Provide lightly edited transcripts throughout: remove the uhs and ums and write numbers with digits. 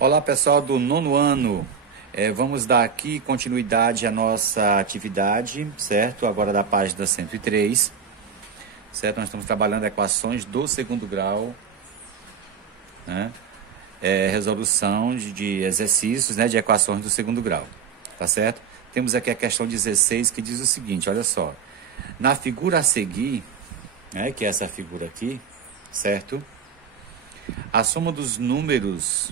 Olá pessoal do nono ano, vamos dar aqui continuidade à nossa atividade, certo? Agora da página 103, certo? Nós estamos trabalhando equações do segundo grau, né? Resolução de exercícios, né? De equações do segundo grau, tá certo? Temos aqui a questão 16 que diz o seguinte, olha só. Na figura a seguir, né? Que é essa figura aqui, certo? A soma dos números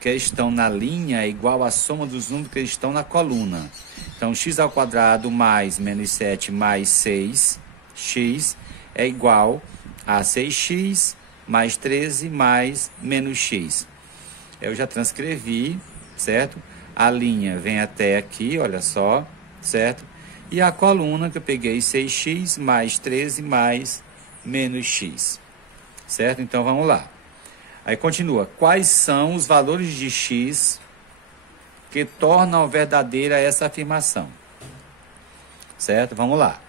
que estão na linha é igual à soma dos números que estão na coluna. Então, x ao quadrado mais menos 7 mais 6x é igual a 6x mais 13 mais menos x. Eu já transcrevi, certo? A linha vem até aqui, olha só, certo? E a coluna que eu peguei 6x mais 13 mais menos x, certo? Então, vamos lá. Aí continua, quais são os valores de x que tornam verdadeira essa afirmação? Certo? Vamos lá.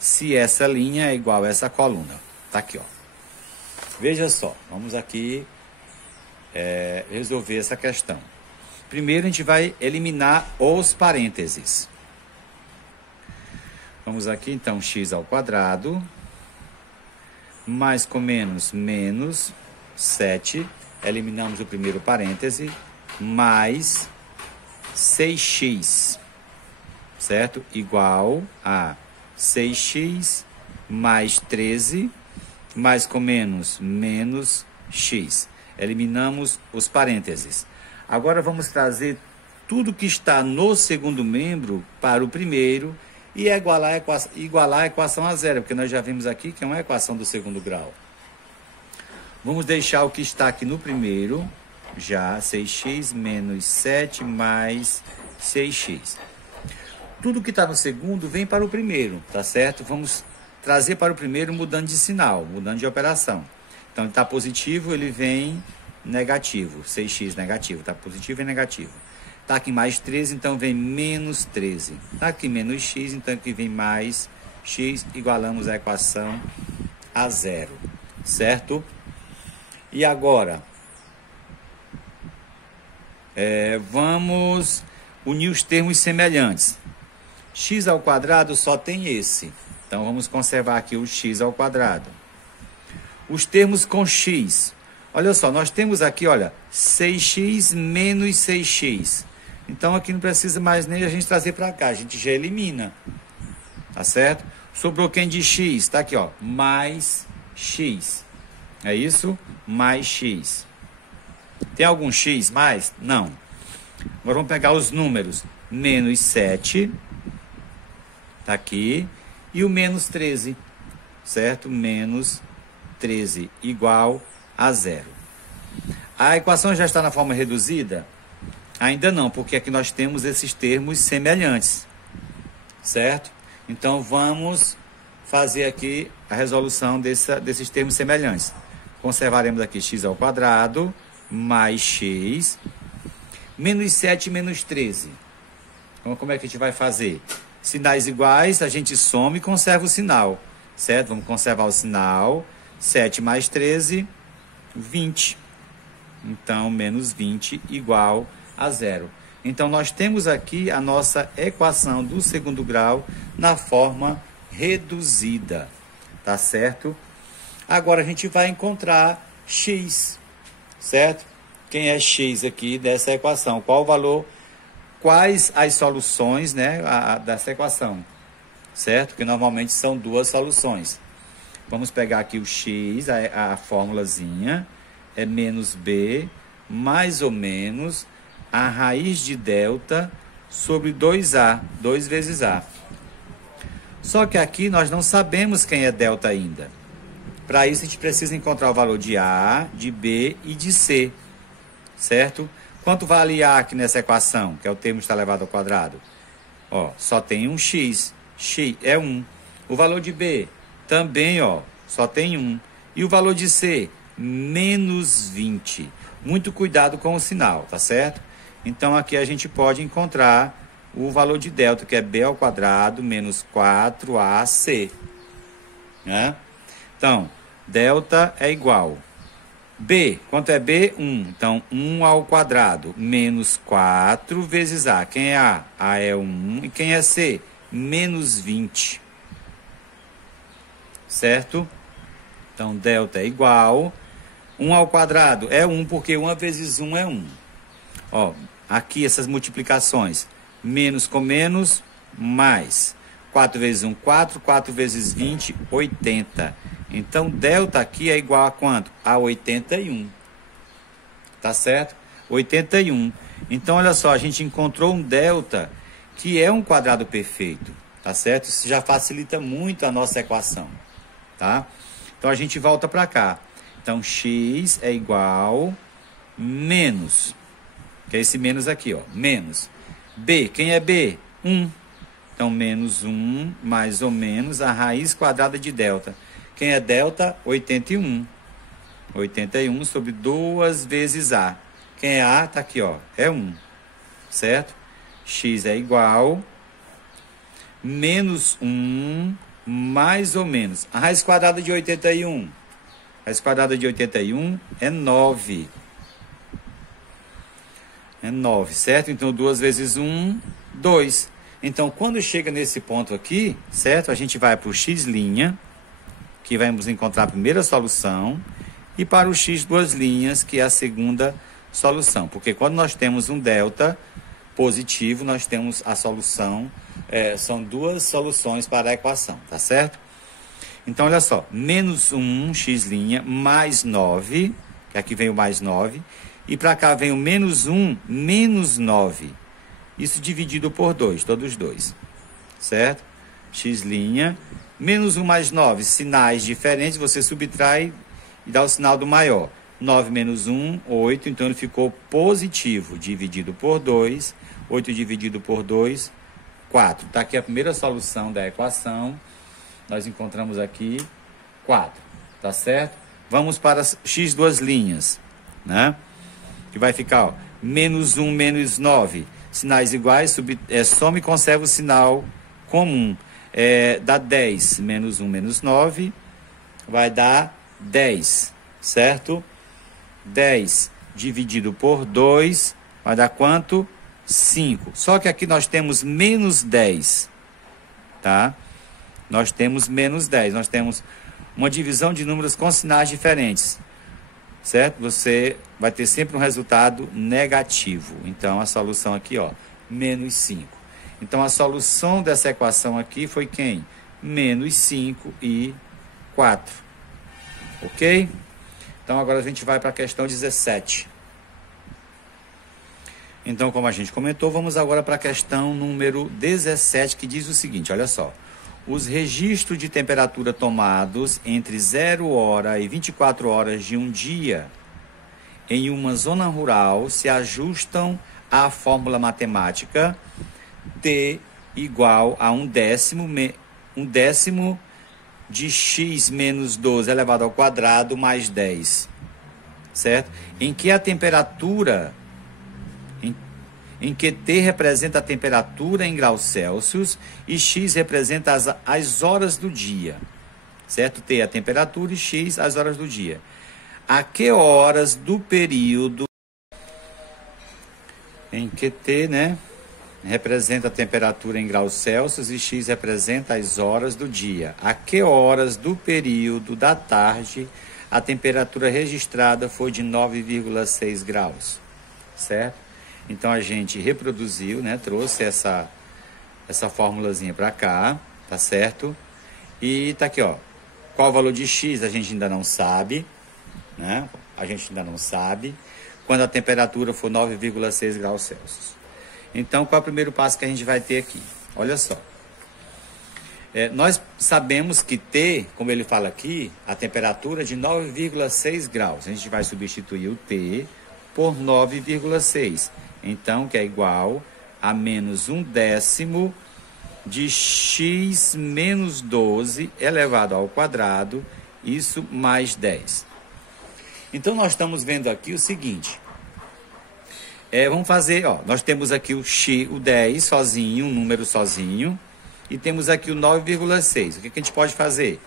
Se essa linha é igual a essa coluna. Tá aqui, ó. Veja só, vamos aqui resolver essa questão. Primeiro a gente vai eliminar os parênteses. Vamos aqui, então, x ao quadrado, mais com menos, menos 7, eliminamos o primeiro parêntese, mais 6x, certo? Igual a 6x mais 13, mais com menos, menos x. Eliminamos os parênteses. Agora vamos trazer tudo que está no segundo membro para o primeiro e igualar a equação a zero, porque nós já vimos aqui que é uma equação do segundo grau. Vamos deixar o que está aqui no primeiro, já 6x menos 7 mais 6x. Tudo que está no segundo vem para o primeiro, tá certo? Vamos trazer para o primeiro mudando de sinal, mudando de operação. Então, ele está positivo, ele vem negativo, 6x negativo, está positivo e negativo. Está aqui mais 13, então vem menos 13. Está aqui menos x, então aqui vem mais x, igualamos a equação a zero, certo? E agora, vamos unir os termos semelhantes. X ao quadrado só tem esse. Então, vamos conservar aqui o x ao quadrado. Os termos com x. Olha só, nós temos aqui, olha, 6x menos 6x. Então, aqui não precisa mais nem a gente trazer para cá. A gente já elimina. Tá certo? Sobrou quem de x? Está aqui, ó, mais x. É isso? Mais x. Tem algum x mais? Não. Agora vamos pegar os números. Menos 7. Está aqui. E o menos 13. Certo? Menos 13 igual a zero. A equação já está na forma reduzida? Ainda não, porque aqui nós temos esses termos semelhantes. Certo? Então vamos fazer aqui a resolução desses termos semelhantes. Conservaremos aqui x ao quadrado, mais x, menos 7 menos 13. Então, como é que a gente vai fazer? Sinais iguais, a gente soma e conserva o sinal, certo? Vamos conservar o sinal, 7 mais 13, 20. Então, menos 20 igual a zero. Então, nós temos aqui a nossa equação do segundo grau na forma reduzida, tá certo? Agora a gente vai encontrar x, certo? Quem é x aqui dessa equação? Qual o valor? Quais as soluções, né, dessa equação? Certo? Que normalmente são duas soluções. Vamos pegar aqui o x, a formulazinha, é menos b, mais ou menos, a raiz de delta sobre 2a, 2 vezes a. Só que aqui nós não sabemos quem é delta ainda. Para isso, a gente precisa encontrar o valor de A, de B e de C, certo? Quanto vale A aqui nessa equação, que é o termo que está elevado ao quadrado? Ó, só tem um x, x é 1. O valor de B também, ó, só tem 1. E o valor de C, menos 20. Muito cuidado com o sinal, tá certo? Então, aqui a gente pode encontrar o valor de delta, que é B ao quadrado menos 4AC, né? Então, delta é igual B, quanto é B? 1. Então, 1 ao quadrado menos 4 vezes A. Quem é A? A é 1. E quem é C? Menos 20. Certo? Então, delta é igual. 1 ao quadrado é 1, porque 1 vezes 1 é 1. Ó, aqui essas multiplicações. Menos com menos, mais. 4 vezes 1, 4. 4 vezes 20, 80. Então, delta aqui é igual a quanto? A 81. Tá certo? 81. Então, olha só, a gente encontrou um delta que é um quadrado perfeito. Tá certo? Isso já facilita muito a nossa equação. Tá? Então, a gente volta para cá. Então, x é igual menos. Que é esse menos aqui, ó. Menos. B, quem é B? 1. Então, menos 1, mais ou menos, a raiz quadrada de delta. Quem é delta? 81. 81 sobre 2 vezes A. Quem é A? Tá aqui, ó. É 1. Certo? X é igual menos 1, mais ou menos. A raiz quadrada de 81. A raiz quadrada de 81 é 9. É 9, certo? Então, 2 vezes 1, 2. Então, quando chega nesse ponto aqui, certo? A gente vai para o x', que vamos encontrar a primeira solução, e para o x duas linhas, que é a segunda solução. Porque quando nós temos um delta positivo, nós temos a solução, são duas soluções para a equação, tá certo? Então, olha só, menos 1, x', mais 9, que aqui vem o mais 9, e para cá vem o menos 1, menos 9. Isso dividido por 2, todos dois, certo? X', menos 1 mais 9, sinais diferentes, você subtrai e dá o sinal do maior. 9 menos 1, 8, então ele ficou positivo, dividido por 2, 8 dividido por 2, 4. Está aqui a primeira solução da equação, nós encontramos aqui 4, tá certo? Vamos para x duas linhas, né? Que vai ficar, ó, menos 1, menos 9, sinais iguais, soma e conserva o sinal comum. Dá 10, menos 1, menos 9, vai dar 10, certo? 10 dividido por 2, vai dar quanto? 5. Só que aqui nós temos menos 10, tá? Nós temos menos 10, nós temos uma divisão de números com sinais diferentes, certo? Você vai ter sempre um resultado negativo. Então, a solução aqui, ó, menos 5. Então, a solução dessa equação aqui foi quem? Menos 5 e 4. Ok? Então, agora a gente vai para a questão 17. Então, como a gente comentou, vamos agora para a questão número 17, que diz o seguinte, olha só. Os registros de temperatura tomados entre 0 hora e 24 horas de um dia em uma zona rural se ajustam à fórmula matemática T igual a 1/10 de x menos 12 elevado ao quadrado mais 10, certo? Em que a temperatura, em que T representa a temperatura em graus Celsius e x representa as horas do dia, certo? T é a temperatura e x as horas do dia. A que horas do período em que T, né, representa a temperatura em graus Celsius e x representa as horas do dia. A que horas do período da tarde a temperatura registrada foi de 9,6 graus, certo? Então, a gente reproduziu, né, trouxe essa formulazinha para cá, tá certo? E tá aqui, ó, qual o valor de x a gente ainda não sabe, né? A gente ainda não sabe quando a temperatura for 9,6 graus Celsius. Então, qual é o primeiro passo que a gente vai ter aqui? Olha só. Nós sabemos que T, como ele fala aqui, a temperatura é de 9,6 graus. A gente vai substituir o T por 9,6. Então, que é igual a menos 1/10 de x menos 12 elevado ao quadrado, isso mais 10. Então, nós estamos vendo aqui o seguinte. Vamos fazer, ó, nós temos aqui o 10 sozinho, um número sozinho, e temos aqui o 9,6. O que a gente pode fazer?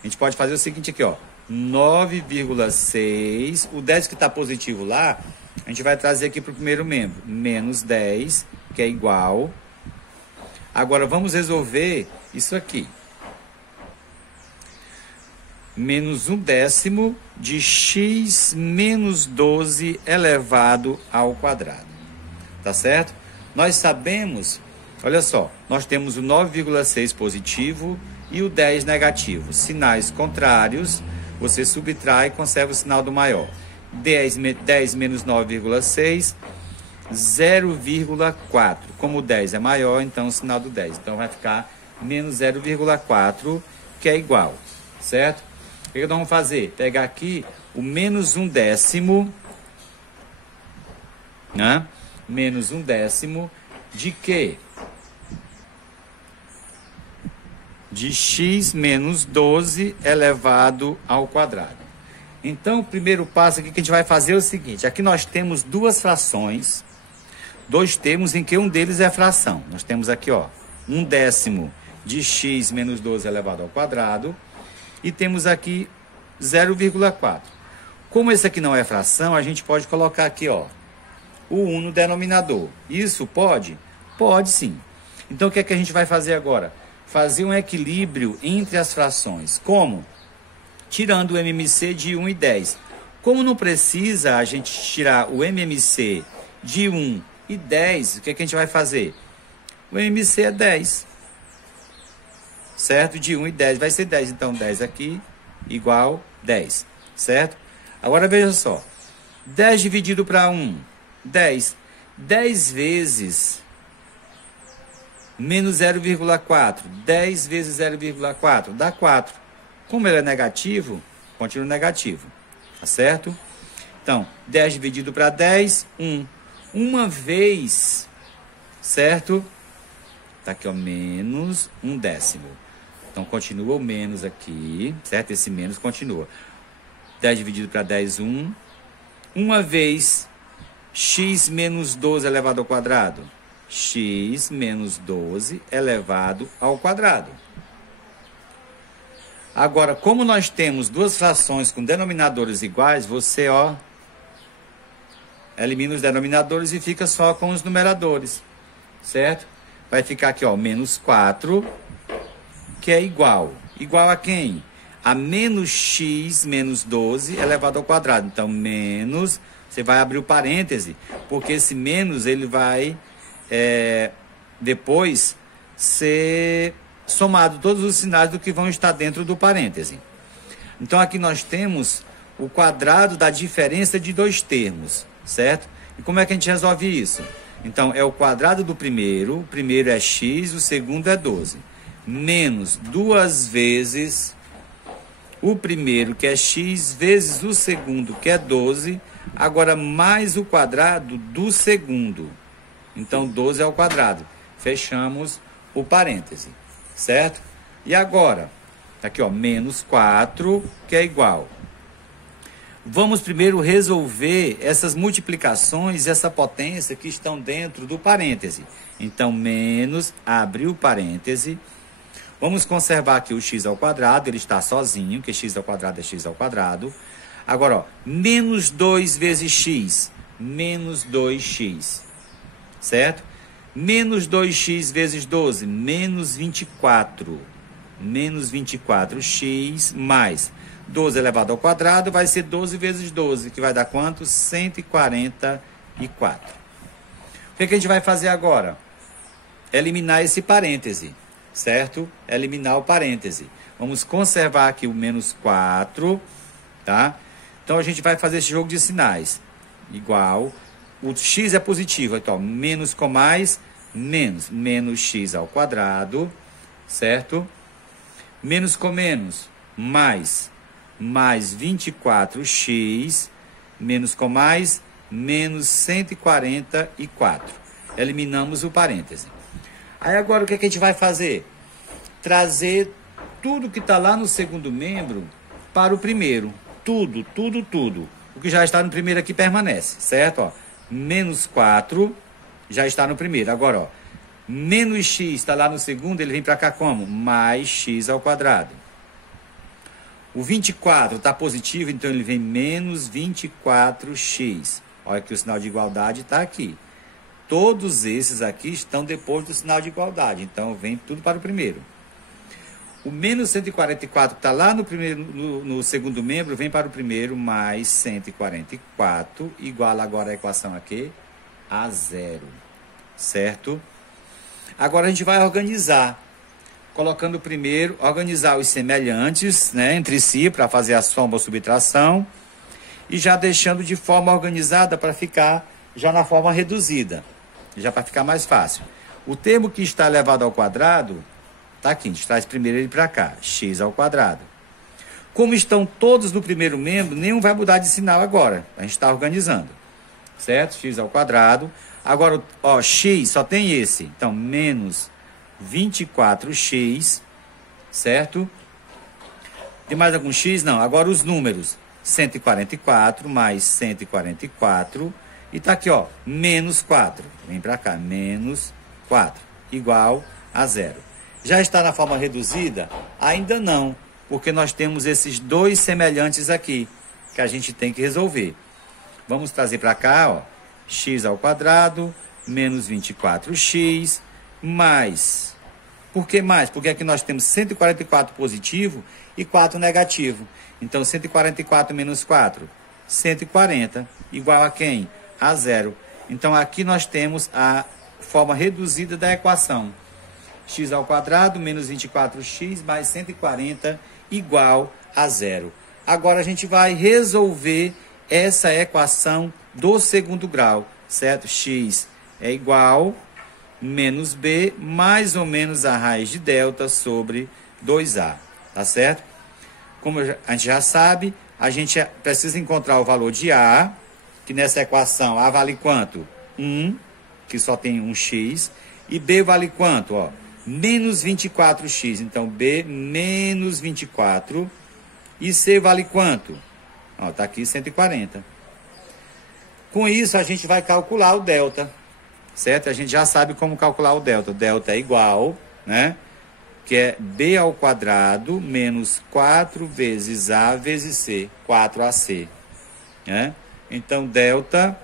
A gente pode fazer o seguinte aqui, ó, 9,6. O 10 que está positivo lá, a gente vai trazer aqui para o primeiro membro. Menos 10, que é igual. Agora, vamos resolver isso aqui. Menos 1/10 de x menos 12 elevado ao quadrado. Tá certo? Nós sabemos, olha só, nós temos o 9,6 positivo e o 10 negativo. Sinais contrários, você subtrai e conserva o sinal do maior. 10 menos 9,6, 0,4. Como o 10 é maior, então o sinal do 10. Então vai ficar menos 0,4, que é igual, certo? O que nós vamos fazer? Pegar aqui o menos 1/10, né? Menos 1/10 de quê? De x menos 12 elevado ao quadrado. Então, o primeiro passo aqui que a gente vai fazer é o seguinte. Aqui nós temos duas frações, dois termos em que um deles é fração. Nós temos aqui, ó, 1/10 de x menos 12 elevado ao quadrado. E temos aqui 0,4. Como esse aqui não é fração, a gente pode colocar aqui, ó, o 1 no denominador. Isso pode? Pode sim. Então, o que é que a gente vai fazer agora? Fazer um equilíbrio entre as frações. Como? Tirando o MMC de 1 e 10. Como não precisa a gente tirar o MMC de 1 e 10, o que é que a gente vai fazer? O MMC é 10. Certo? De 1 e 10 vai ser 10. Então, 10 aqui igual 10. Certo? Agora, veja só. 10 dividido para 1. 10. 10 vezes menos 0,4. 10 vezes 0,4 dá 4. Como ele é negativo, continua negativo. Tá certo? Então, 10 dividido para 10, 1. Uma vez, certo? Tá aqui, ó, menos 1/10. Então, continua o menos aqui, certo? Esse menos continua. 10 dividido para 10, 1. Uma vez, x menos 12 elevado ao quadrado. X menos 12 elevado ao quadrado. Agora, como nós temos duas frações com denominadores iguais, você, ó, elimina os denominadores e fica só com os numeradores, certo? Vai ficar aqui, ó, menos 4, que é igual. Igual a quem? A menos x menos 12 elevado ao quadrado. Então, menos, você vai abrir o parêntese, porque esse menos, ele vai, depois, ser somado todos os sinais do que vão estar dentro do parêntese. Então, aqui nós temos o quadrado da diferença de dois termos, certo? E como é que a gente resolve isso? Então, é o quadrado do primeiro, o primeiro é x, o segundo é 12. Menos 2 vezes o primeiro, que é x, vezes o segundo, que é 12, agora mais o quadrado do segundo. Então, 12 ao quadrado. Fechamos o parêntese, certo? E agora, aqui, ó, menos 4, que é igual. Vamos primeiro resolver essas multiplicações, essa potência que estão dentro do parêntese. Então, menos, abre o parêntese. Vamos conservar aqui o x ao quadrado, ele está sozinho, que x ao quadrado é x ao quadrado. Agora, ó, menos 2 vezes x, menos 2x, certo? Menos 2x vezes 12, menos 24. Menos 24x mais 12 elevado ao quadrado vai ser 12 vezes 12, que vai dar quanto? 144. O que a gente vai fazer agora? Eliminar esse parêntese, certo? Eliminar o parêntese. Vamos conservar aqui o menos 4, tá? Então, a gente vai fazer esse jogo de sinais. Igual, o x é positivo, então, menos com mais, menos. Menos x ao quadrado, certo? Menos com menos, mais. Mais 24x, menos com mais, menos 144. Eliminamos o parêntese. Aí agora o que a gente vai fazer? Trazer tudo que está lá no segundo membro para o primeiro. Tudo. O que já está no primeiro aqui permanece, certo? Ó, menos 4 já está no primeiro. Agora, ó, menos x está lá no segundo, ele vem para cá como? Mais x ao quadrado. O 24 está positivo, então ele vem menos 24x. Olha que o sinal de igualdade está aqui. Todos esses aqui estão depois do sinal de igualdade, então vem tudo para o primeiro. O menos 144 que está lá no segundo membro, vem para o primeiro, mais 144, igual agora a equação aqui, a zero, certo? Agora a gente vai organizar, colocando primeiro, organizar os semelhantes, né, entre si, para fazer a soma ou subtração, e já deixando de forma organizada para ficar já na forma reduzida, já para ficar mais fácil. O termo que está elevado ao quadrado, está aqui, a gente traz primeiro ele para cá, x ao quadrado. Como estão todos no primeiro membro, nenhum vai mudar de sinal agora, a gente está organizando, certo? X ao quadrado. Agora, ó, x só tem esse, então menos 24x, certo? Tem mais algum x? Não. Agora os números, 144 mais 144, e está aqui, ó, menos 4. Vem para cá, menos 4, igual a zero. Já está na forma reduzida? Ainda não, porque nós temos esses dois semelhantes aqui, que a gente tem que resolver. Vamos trazer para cá, ó, x ao quadrado, menos 24x, mais... Por que mais? Porque aqui nós temos 144 positivo e 4 negativo. Então, 144 menos 4, 140, igual a quem? A zero. Então, aqui nós temos a forma reduzida da equação. X ao quadrado menos 24x mais 140 igual a zero. Agora a gente vai resolver essa equação do segundo grau, certo? X é igual menos b mais ou menos a raiz de delta sobre 2a, tá certo? Como a gente já sabe, a gente precisa encontrar o valor de a, que nessa equação a vale quanto? 1, que só tem um x, e b vale quanto? Ó, menos 24x, então b menos 24, e c vale quanto? Ó, tá aqui 140. Com isso, a gente vai calcular o delta, certo? A gente já sabe como calcular o delta. O delta é igual, né? Que é b ao quadrado menos 4 vezes a vezes c, 4ac, né? Então, delta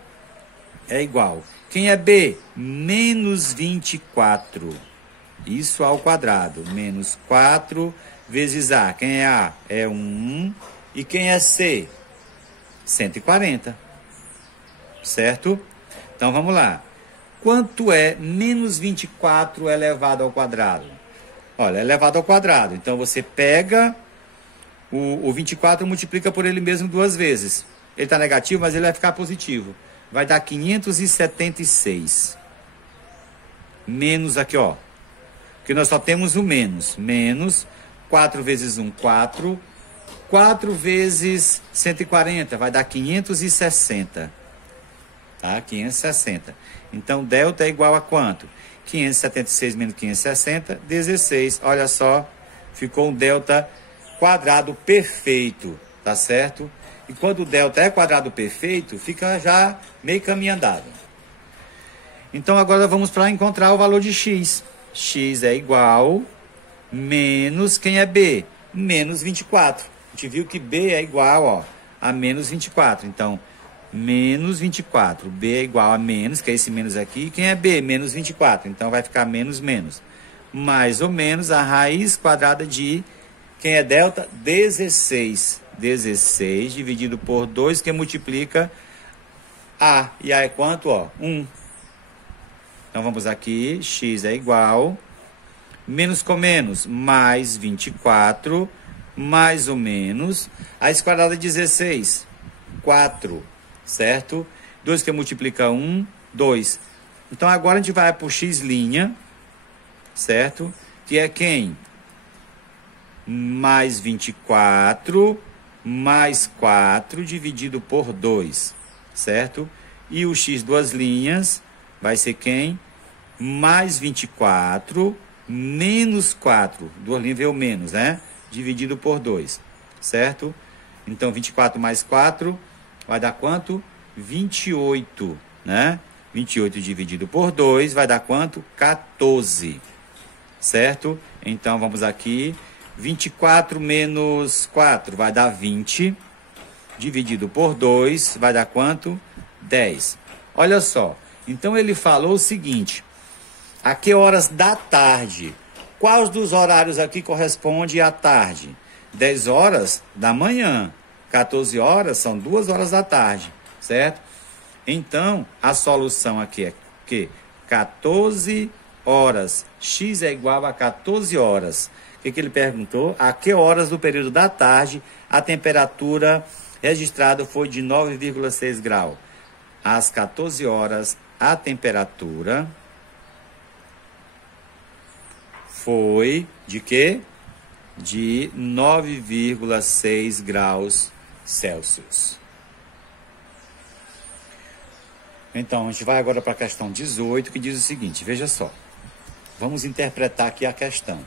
é igual. Quem é b? Menos 24. Isso ao quadrado. Menos 4 vezes a. Quem é a? É 1. E quem é c? 140. Certo? Então, vamos lá. Quanto é menos 24 elevado ao quadrado? Olha, elevado ao quadrado. Então, você pega o 24 e multiplica por ele mesmo duas vezes. Ele está negativo, mas ele vai ficar positivo. Vai dar 576. Menos aqui, ó. Porque nós só temos o menos. Menos 4 vezes 1, 4. 4 vezes 140 vai dar 560. Tá? 560. Então, delta é igual a quanto? 576 menos 560, 16. Olha só, ficou um delta quadrado perfeito, tá certo? E quando o delta é quadrado perfeito, fica já meio caminho andado. Então, agora vamos para encontrar o valor de x. X é igual menos, quem é b? Menos 24. A gente viu que b é igual, ó, a menos 24. Então, menos 24. B é igual a menos, que é esse menos aqui. Quem é b? Menos 24. Então, vai ficar menos, menos. Mais ou menos a raiz quadrada de, quem é delta? 16. 16 dividido por 2, que multiplica a. E a é quanto? Ó, 1. Então, vamos aqui. X é igual. Menos com menos, mais 24. Mais ou menos. A raiz quadrada é 16. 4. Certo? 2 que multiplica 1, 2. Então, agora a gente vai para o x', certo? Que é quem? Mais 24, mais 4, dividido por 2, certo? E o x duas linhas vai ser quem? Mais 24, menos 4. Duas linhas veio menos, né? Dividido por 2, certo? Então, 24 mais 4... vai dar quanto? 28, né? 28 dividido por 2 vai dar quanto? 14, certo? Então, vamos aqui. 24 menos 4 vai dar 20. Dividido por 2 vai dar quanto? 10. Olha só. Então ele falou o seguinte. A que horas da tarde? Quais dos horários aqui corresponde à tarde? 10 horas da manhã. 14 horas são 2 horas da tarde. Certo? Então, a solução aqui é que 14 horas. X é igual a 14 horas. O que ele perguntou? A que horas do período da tarde a temperatura registrada foi de 9,6 graus? Às 14 horas, a temperatura foi de quê? De 9,6 graus Celsius. Então, a gente vai agora para a questão 18, que diz o seguinte, veja só. Vamos interpretar aqui a questão.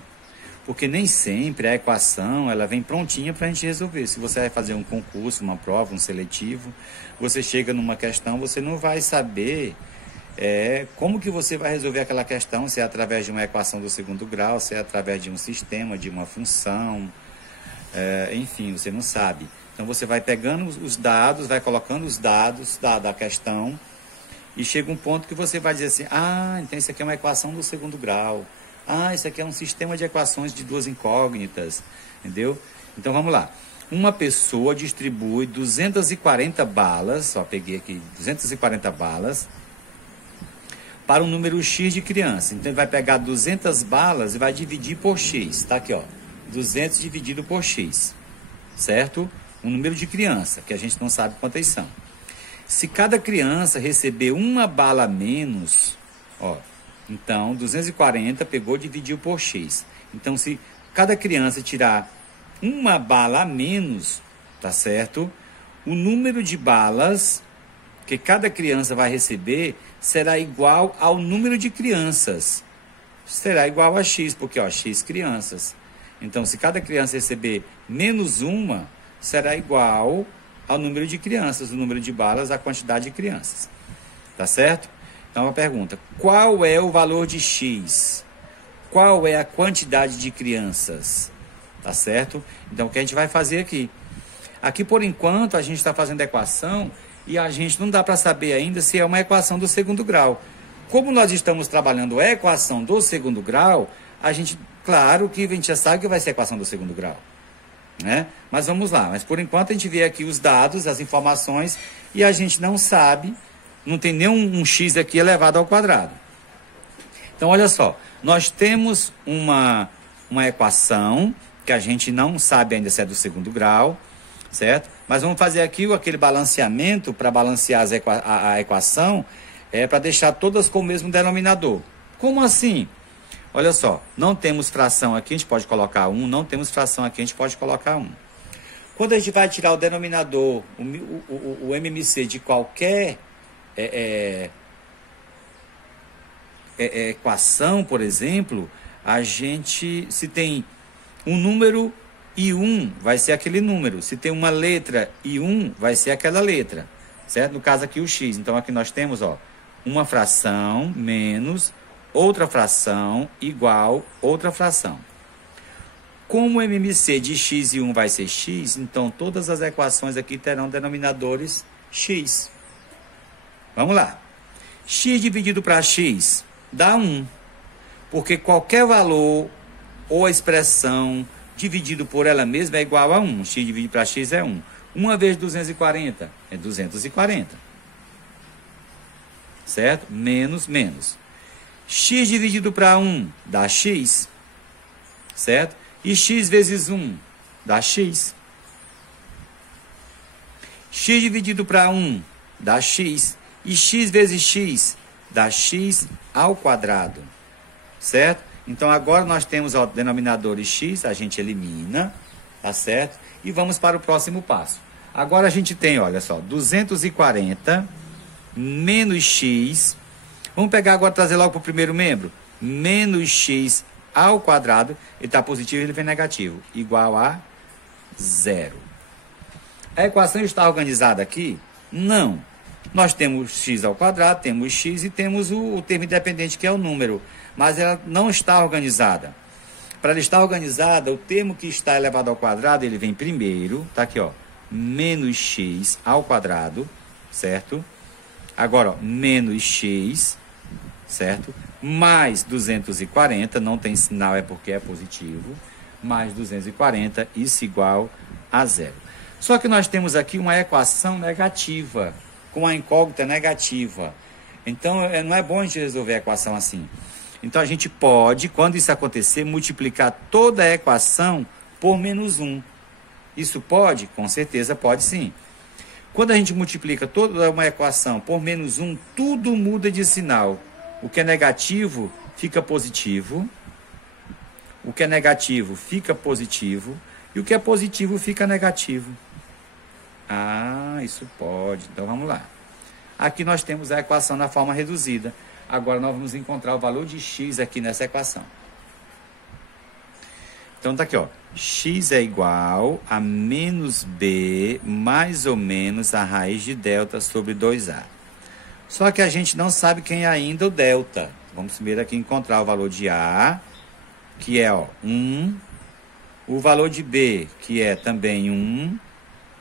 Porque nem sempre a equação ela vem prontinha para a gente resolver. Se você vai fazer um concurso, uma prova, um seletivo, você chega numa questão, você não vai saber como que você vai resolver aquela questão, se é através de uma equação do segundo grau, se é através de um sistema, de uma função, enfim, você não sabe. Então você vai pegando os dados, vai colocando os dados da questão e chega um ponto que você vai dizer assim, então isso aqui é uma equação do segundo grau. Isso aqui é um sistema de equações de duas incógnitas, entendeu? Então, vamos lá. Uma pessoa distribui 240 balas, só peguei aqui 240 balas, para um número X de crianças. Então, ele vai pegar 200 balas e vai dividir por X. Tá aqui, ó. 200 dividido por X, certo? Um número de criança, que a gente não sabe quantas são. Se cada criança receber uma bala a menos, ó, então, 240 pegou e dividiu por X. Então, se cada criança tirar uma bala a menos, tá certo? O número de balas que cada criança vai receber será igual ao número de crianças. Será igual a X, porque, ó, X crianças. Então, se cada criança receber menos uma, será igual ao número de crianças. O número de balas, a quantidade de crianças. Tá certo? Então, uma pergunta, qual é o valor de X? Qual é a quantidade de crianças? Tá certo? Então, o que a gente vai fazer aqui? Aqui, por enquanto, a gente está fazendo a equação e a gente não dá para saber ainda se é uma equação do segundo grau. Como nós estamos trabalhando a equação do segundo grau, a gente, claro que a gente já sabe que vai ser a equação do segundo grau, né? Mas vamos lá. Mas, por enquanto, a gente vê aqui os dados, as informações, e a gente não sabe. Não tem nenhum x aqui elevado ao quadrado. Então, olha só. Nós temos uma equação que a gente não sabe ainda se é do segundo grau, certo? Mas vamos fazer aqui aquele balanceamento para balancear a equação, para deixar todas com o mesmo denominador. Como assim? Olha só. Não temos fração aqui, a gente pode colocar 1. Não temos fração aqui, a gente pode colocar 1. Quando a gente vai tirar o denominador, o MMC de qualquer equação, por exemplo, a gente, se tem um número e 1, vai ser aquele número. Se tem uma letra e 1, vai ser aquela letra, certo? No caso aqui o x. Então aqui nós temos, ó, uma fração menos outra fração igual outra fração. Como o MMC de x e 1 vai ser x, então todas as equações aqui terão denominadores x. Vamos lá. X dividido para x dá 1. Porque qualquer valor ou expressão dividido por ela mesma é igual a 1. X dividido para x é 1. 1 vezes 240 é 240. Certo? Menos. X dividido para 1 dá x. Certo? E x vezes 1 dá x. X dividido para 1 dá x. E x vezes x dá x ao quadrado. Certo? Então, agora nós temos o denominador x, a gente elimina, tá certo? E vamos para o próximo passo. Agora a gente tem, olha só, 240 menos x. Vamos pegar agora e trazer logo para o primeiro membro. Menos x ao quadrado, ele está positivo e ele vem negativo, igual a 0. A equação está organizada aqui? Não. Nós temos x ao quadrado, temos x e temos o termo independente, que é o número. Mas ela não está organizada. Para ela estar organizada, o termo que está elevado ao quadrado, ele vem primeiro, tá aqui, ó, menos x ao quadrado, certo? Agora, ó, menos x, certo? Mais 240, não tem sinal, é porque é positivo, mais 240, isso igual a zero. Só que nós temos aqui uma equação negativa, com a incógnita negativa. Então, não é bom a gente resolver a equação assim. Então, a gente pode, quando isso acontecer, multiplicar toda a equação por menos 1. Isso pode? Com certeza pode sim. Quando a gente multiplica toda uma equação por menos 1, tudo muda de sinal. O que é negativo fica positivo. O que é negativo fica positivo. E o que é positivo fica negativo. Ah, isso pode. Então, vamos lá. Aqui nós temos a equação na forma reduzida. Agora, nós vamos encontrar o valor de x aqui nessa equação. Então, tá aqui, ó. X é igual a menos b mais ou menos a raiz de delta sobre 2a. Só que a gente não sabe quem é ainda o delta. Vamos primeiro aqui encontrar o valor de a, que é, ó, 1. O valor de b, que é também 1.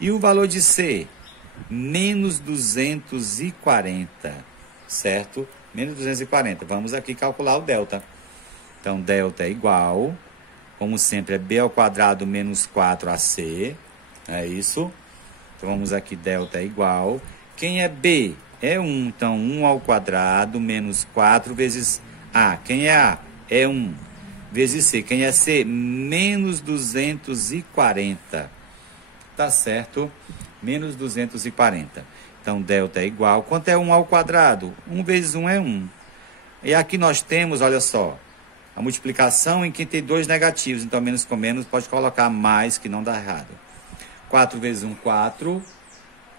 E o valor de c, menos 240, certo? Menos 240. Vamos aqui calcular o delta. Então, delta é igual, como sempre, é b ao quadrado menos 4ac. É isso. Então, vamos aqui, delta é igual. Quem é b? É 1. Então, 1 ao quadrado menos 4 vezes a. Quem é a? É 1. Vezes c. Quem é c? Menos 240. Tá certo? Menos 240. Então, delta é igual. Quanto é 1 ao quadrado? 1 vezes 1 é 1. E aqui nós temos, olha só, a multiplicação em que tem dois negativos. Então, menos com menos pode colocar mais, que não dá errado. 4 vezes 1, 4.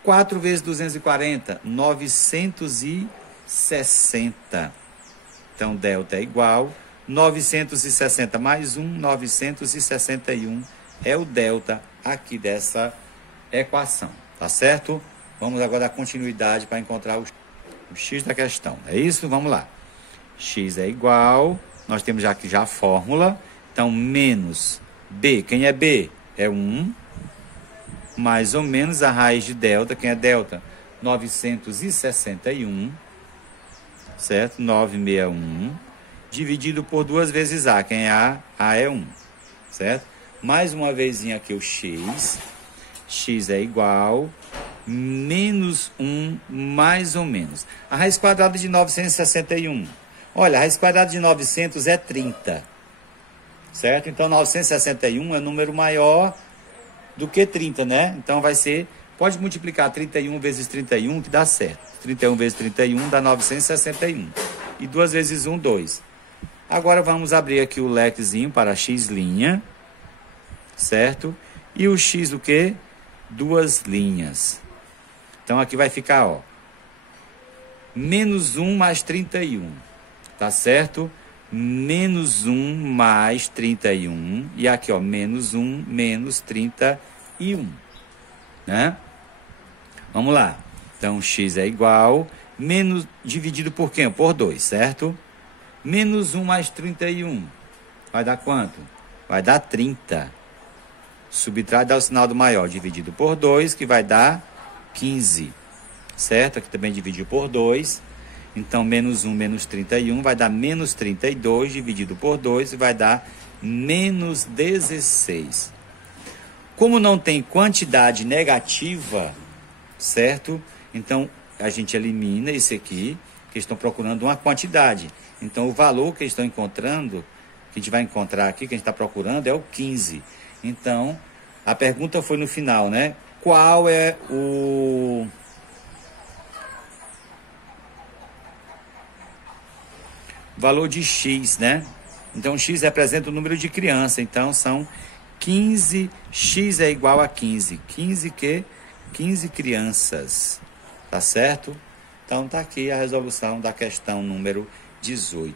4 vezes 240, 960. Então, delta é igual. 960 mais 1, 961 é o delta aqui dessa equação, tá certo? Vamos agora dar continuidade para encontrar o x da questão. É isso? Vamos lá. X é igual, nós temos aqui já a fórmula, então menos b, quem é b? É 1, mais ou menos a raiz de delta, quem é delta? 961, certo? 961, dividido por 2 vezes a, quem é a? A é 1, certo? Mais uma vezinha aqui o x é igual, menos 1 mais ou menos. A raiz quadrada de 961. Olha, a raiz quadrada de 900 é 30. Certo? Então, 961 é número maior do que 30, né? Então, vai ser... Pode multiplicar 31 vezes 31, que dá certo. 31 vezes 31 dá 961. E 2 vezes 1, 2. Agora, vamos abrir aqui o lequezinho para x', certo? E o x o quê? 2 linhas. Então, aqui vai ficar, ó, menos 1 mais 31, tá certo? Menos 1 mais 31, e aqui, ó, menos 1 menos 31, né? Vamos lá. Então, x é igual, menos, dividido por quem? Por 2, certo? Menos 1 mais 31, vai dar quanto? Vai dar 30. Subtrai dá o sinal do maior, dividido por 2, que vai dar 15, certo? Aqui também dividiu por 2, então menos 1 menos 31 vai dar menos 32, dividido por 2, e vai dar menos 16. Como não tem quantidade negativa, certo? Então, a gente elimina esse aqui, que estão procurando uma quantidade. Então, o valor que eles estão encontrando, que a gente vai encontrar aqui, que a gente está procurando, é o 15. Então, a pergunta foi no final, né? Qual é o valor de x, né? Então, x representa o número de criança. Então, são 15. X é igual a 15. 15 que? 15 crianças. Tá certo? Então, tá aqui a resolução da questão número 18.